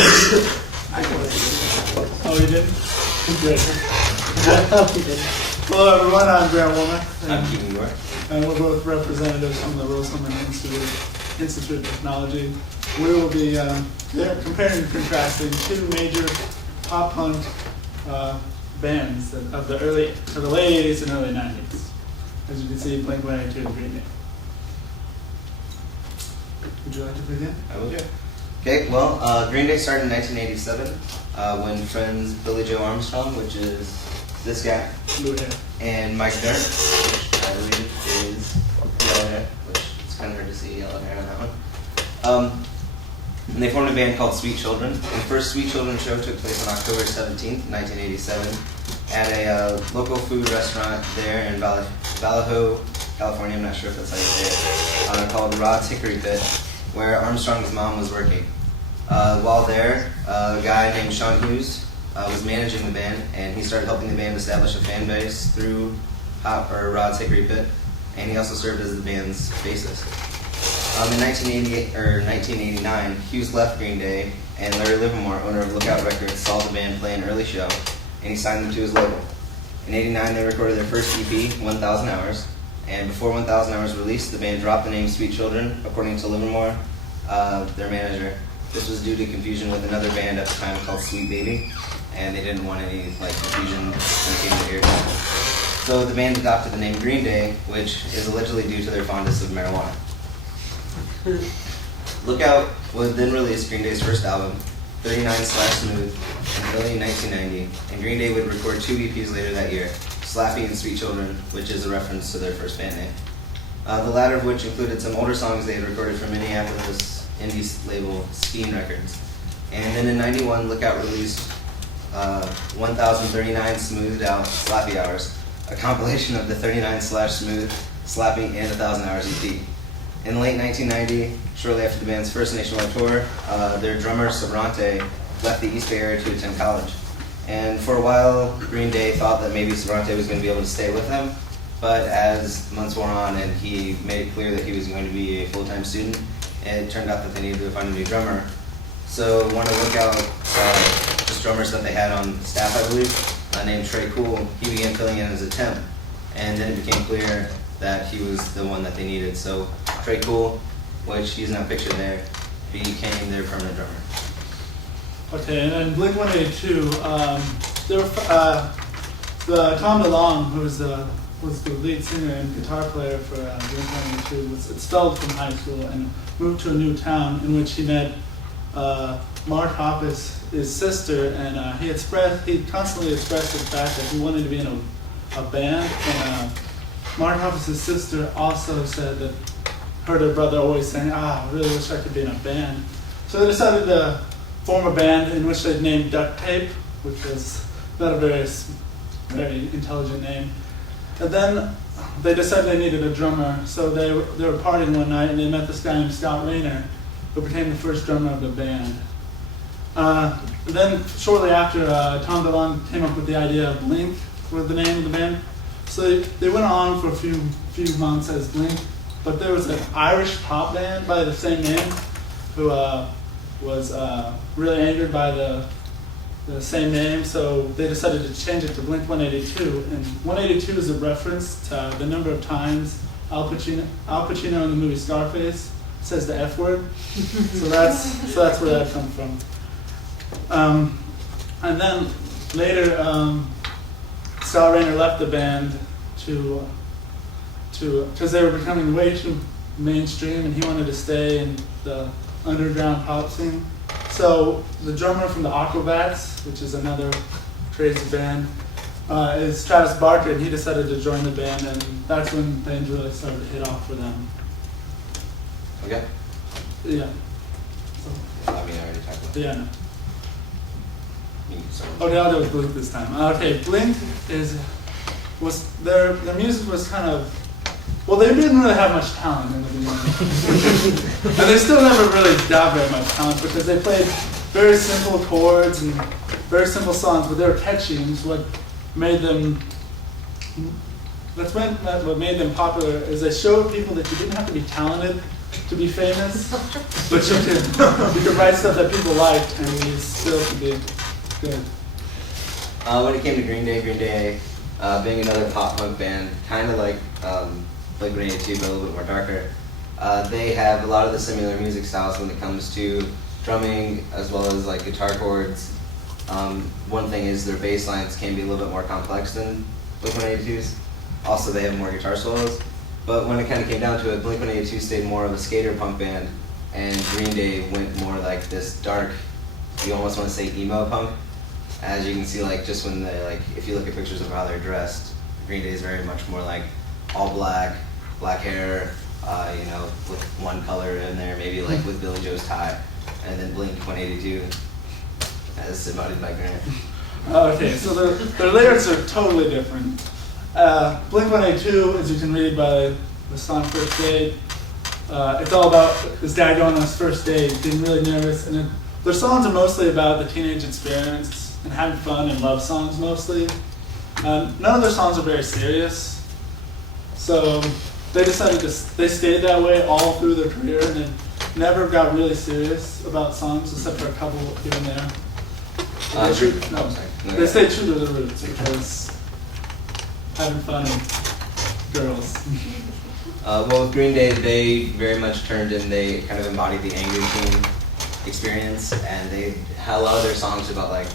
Oh, you didn't? Good. Hello, everyone. I'm Gore Warmoth. I'm Keaton Gore. And we're both representatives from the Roselman Institute of Technology. We will be comparing and contrasting two major pop punk bands of the late 80s and early 90s. As you can see, Blink-182 and Green Day. Would you like to begin? I will do. Okay, well, Green Day started in 1987 when friends Billy Joe Armstrong, which is this guy, Blue hair, and Mike Dirnt, which I believe is yellow hair, which it's kind of hard to see yellow hair on that one. And they formed a band called Sweet Children. The first Sweet Children show took place on October 17th, 1987, at a local food restaurant there in Vallejo, California. I'm not sure if that's how you say it. Called Rod's Hickory Pit, where Armstrong's mom was working. While there, a guy named Sean Hughes was managing the band, and he started helping the band establish a fan base through Rod's Hickory Pit, and he also served as the band's bassist. In 1989, Hughes left Green Day, and Larry Livermore, owner of Lookout Records, saw the band play an early show, and he signed them to his label. In '89, they recorded their first EP, 1,000 Hours, and before 1,000 Hours released, the band dropped the name Sweet Children, according to Livermore, their manager. This was due to confusion with another band at the time called Sweet Baby, and they didn't want any confusion when it came to ear. So the band adopted the name Green Day, which is allegedly due to their fondness of marijuana. Lookout would then release Green Day's first album, 39/Smooth, in early 1990, and Green Day would record 2 EPs later that year, Slappy and Sweet Children, which is a reference to their first band name. The latter of which included some older songs they had recorded for Minneapolis indie label Steam Records. And then in '91, Lookout released 1039 Smoothed Out Slappy Hours, a compilation of the 39/Smooth, Slappy, and 1,000 Hours EP. In late 1990, shortly after the band's first nationwide tour, their drummer Sabrante left the East Bay area to attend college. And for a while, Green Day thought that maybe Sabrante was going to be able to stay with them, but as months wore on and he made it clear that he was going to be a full-time student, it turned out that they needed to find a new drummer. So one of Lookout just drummers that they had on staff, I believe, named Trey Cool, he began filling in as a temp, and then it became clear that he was the one that they needed. So Trey Cool, which he's now pictured there, became their permanent drummer. Okay, and then Blink-182, Tom DeLonge, who was the lead singer and guitar player for Blink-182, was expelled from high school and moved to a new town in which he met Mark Hoppus, his sister, and he constantly expressed the fact that he wanted to be in a band. And Mark Hoppus' sister also said that heard her brother always saying, I really wish I could be in a band. So they decided to form a band in which they named Duct Tape, which was not a very intelligent name. And then they decided they needed a drummer, so they were partying one night and they met this guy named Scott Rayner, who became the first drummer of the band. Then shortly after, Tom DeLonge came up with the idea of Blink for the name of the band. So they went on for a few months as Blink, but there was an Irish pop band by the same name who was really angered by the same name, so they decided to change it to Blink-182. And 182 is a reference to the number of times Al Pacino in the movie Scarface says the F word. so that's where that comes from. And then later, Scott Rayner left the band because they were becoming way too mainstream, and he wanted to stay in the underground pop scene. So the drummer from the Aquabats, which is another crazy band, is Travis Barker, and he decided to join the band, and that's when things really started to hit off for them. Okay. Yeah. So, I already talked about that. Yeah. No. Okay, I'll go with Blink this time. Okay, Blink was their music was kind of, well, they didn't really have much talent in the beginning. And they still never really got very much talent because they played very simple chords and very simple songs, but they were catchy, and what made them popular is they showed people that you didn't have to be talented to be famous, but you can write stuff that people like and you still can be good. When it came to Green Day, being another pop punk band, kind of like Blink-182, but a little bit more darker, they have a lot of the similar music styles when it comes to drumming as well as like guitar chords. One thing is their bass lines can be a little bit more complex than Blink-182's. Also, they have more guitar solos. But when it kind of came down to it, Blink-182 stayed more of a skater punk band, and Green Day went more like this dark, you almost want to say emo punk. As you can see, like just when they if you look at pictures of how they're dressed, Green Day is very much more like all black, black hair, with one color in there, maybe like with Billy Joe's tie, and then Blink-182 as embodied by Grant. Okay, so their lyrics are totally different. Blink-182, as you can read by the song First Date, it's all about his dad going on his first date, being really nervous, and their songs are mostly about the teenage experience and having fun and love songs mostly. None of their songs are very serious, so they decided they stayed that way all through their career and they never got really serious about songs except for a couple here and there. They stayed true to their roots because having fun and girls. Well, with Green Day, they very much turned in, they kind of embodied the angry teen experience, and they had a lot of their songs about like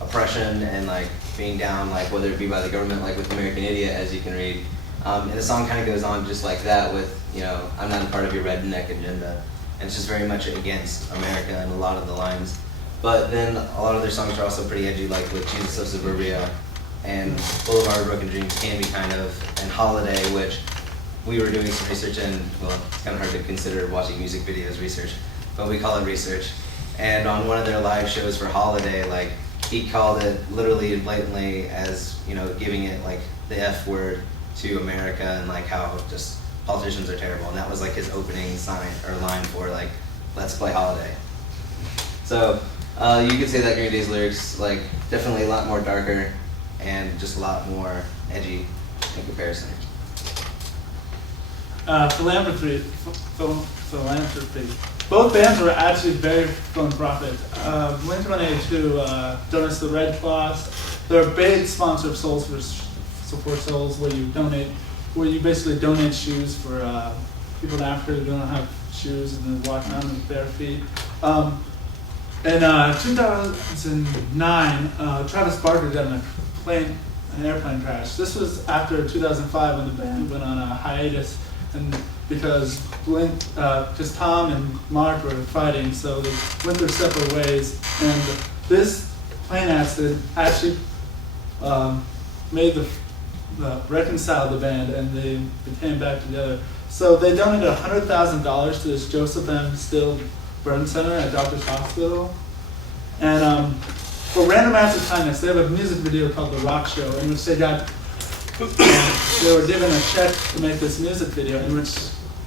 oppression and like being down, like whether it be by the government, like with American Idiot, as you can read. And the song kind of goes on just like that with, I'm not a part of your redneck agenda. And it's just very much against America and a lot of the lines. But then a lot of their songs are also pretty edgy, like with Jesus of Suburbia and Boulevard of Broken Dreams can be kind of, and Holiday, which we were doing some research in. Well, it's kind of hard to consider watching music videos research, but we call it research. And on one of their live shows for Holiday, like he called it literally and blatantly as, giving it like the F word to America and like how just politicians are terrible. And that was like his opening sign or line for like, let's play Holiday. So you could say that Green Day's lyrics, like definitely a lot more darker and just a lot more edgy in comparison. Philanthropy. Both bands were actually very philanthropic. Blink-182 donates the Red Cross. They're a big sponsor of Souls for Support Souls, where you basically donate shoes for people in Africa who don't have shoes and they walk around with bare feet. In 2009, Travis Barker got in an airplane crash. This was after 2005 when the band went on a hiatus, and because Tom and Mark were fighting, so they went their separate ways. And this plane accident actually made reconciled the band, and they came back together. So they donated $100,000 to this Joseph M. Still Burn Center at Doctors Hospital. And for random acts of kindness, they have a music video called The Rock Show, in which they were given a check to make this music video, in which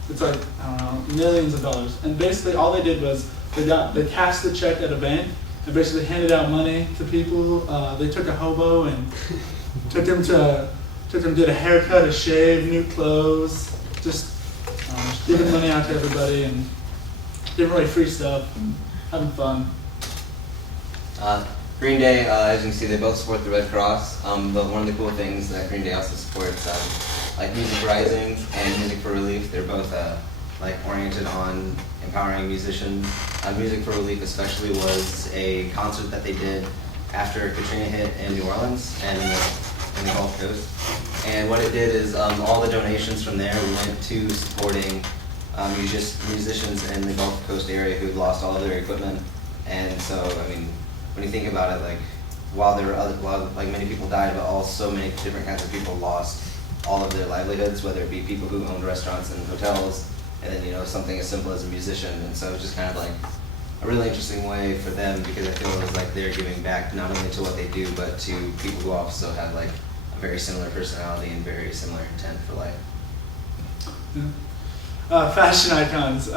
it's like, I don't know, millions of dollars. And basically all they did was they cashed the check at a bank and basically handed out money to people. They took a hobo and took him to get a haircut, a shave, new clothes, just giving money out to everybody and giving away free stuff and having fun. Green Day, as you can see, they both support the Red Cross, but one of the cool things that Green Day also supports, like Music Rising and Music for Relief, they're both oriented on empowering musicians. Music for Relief especially was a concert that they did after Katrina hit in New Orleans and in the Gulf Coast. And what it did is all the donations from there went to supporting musicians in the Gulf Coast area who had lost all of their equipment. And so, when you think about it, while many people died, but so many different kinds of people lost all of their livelihoods, whether it be people who owned restaurants and hotels, and then something as simple as a musician. And so it was just kind of a really interesting way for them, because I feel it was like they're giving back not only to what they do, but to people who also have a very similar personality and very similar intent for life. Yeah. Fashion icons.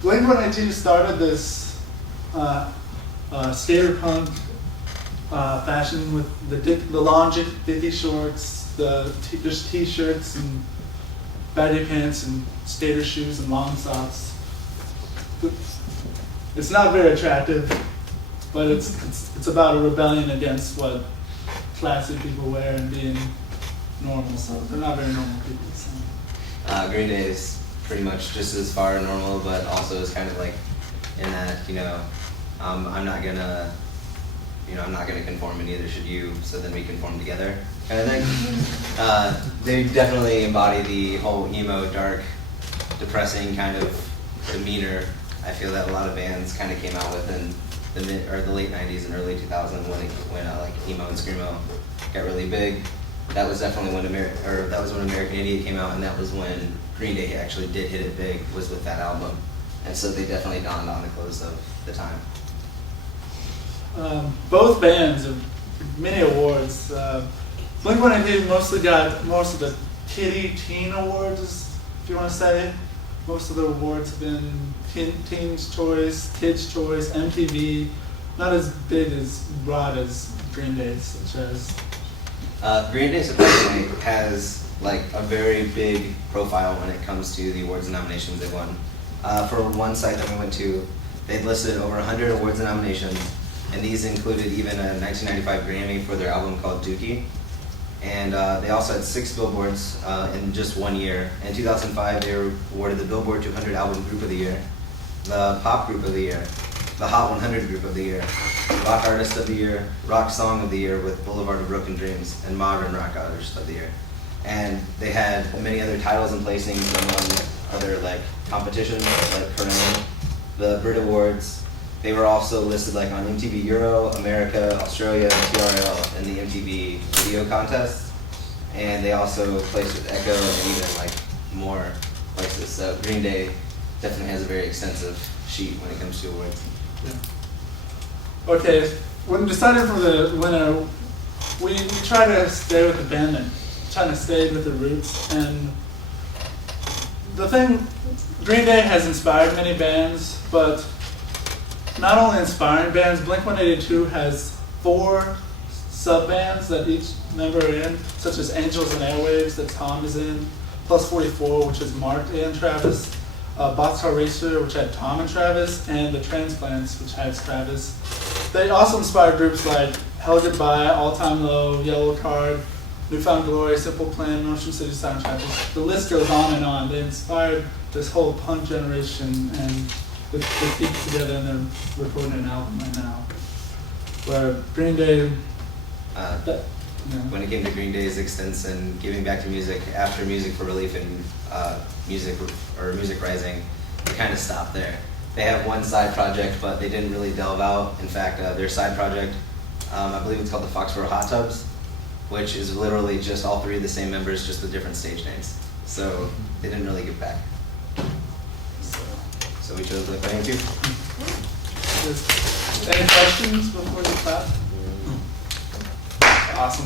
Blink-182 started this skater punk fashion with the long Dickie shorts, just t-shirts, and baggy pants and skater shoes and long socks. It's not very attractive, but it's about a rebellion against what classy people wear and being normal. So they're not very normal people. So. Green Day is pretty much just as far normal, but also is kind of like in that, I'm not gonna conform, and neither should you. So then we conform together, kind of thing. They definitely embody the whole emo, dark, depressing kind of demeanor. I feel that a lot of bands kind of came out with in the late '90s and early 2000s when like emo and screamo got really big. That was definitely when American Idiot came out, and that was when Green Day actually did hit it big, was with that album. And so they definitely donned on the clothes of the time. Both bands have many awards. Blink-182 mostly got most of the teen awards, if you want to say. Most of the awards have been Teen's Choice, Kids' Choice, MTV. Not as big as broad as Green Day, such as. Green Day surprisingly has like a very big profile when it comes to the awards and nominations they won. For one site that we went to, they listed over 100 awards and nominations, and these included even a 1995 Grammy for their album called Dookie. And they also had 6 billboards in just 1 year. In 2005, they were awarded the Billboard 200 Album Group of the Year, the Pop Group of the Year, the Hot 100 Group of the Year, Rock Artist of the Year, Rock Song of the Year with Boulevard of Broken Dreams, and Modern Rock Artist of the Year. And they had many other titles and placings among other like competitions, like Kerrang, the Brit Awards. They were also listed like on MTV Euro, America, Australia, TRL, and the MTV Video Contest. And they also placed with Echo and even like more places. So Green Day definitely has a very extensive sheet when it comes to awards. Yeah. Okay, when deciding for the winner, we try to stay with the band and try to stay with the roots. And the thing, Green Day has inspired many bands, but not only inspiring bands, Blink-182 has 4 sub-bands that each member are in, such as Angels and Airwaves that Tom is in, Plus 44, which is Mark and Travis, Boxcar Racer, which had Tom and Travis, and The Transplants, which has Travis. They also inspired groups like Hell Goodbye, All Time Low, Yellow Card, Newfound Glory, Simple Plan, Motion City Soundtrack. The list goes on and on. They inspired this whole punk generation, and they keep together, and they're recording an album right now. Where Green Day, when it came to Green Day's extents and giving back to music after Music for Relief and Music Rising, they kind of stopped there. They have one side project, but they didn't really delve out. In fact, their side project, I believe it's called the Foxborough Hot Tubs, which is literally just all 3 of the same members, just with different stage names. So they didn't really give back. So we chose Blink-182. Any questions before the class? Awesome.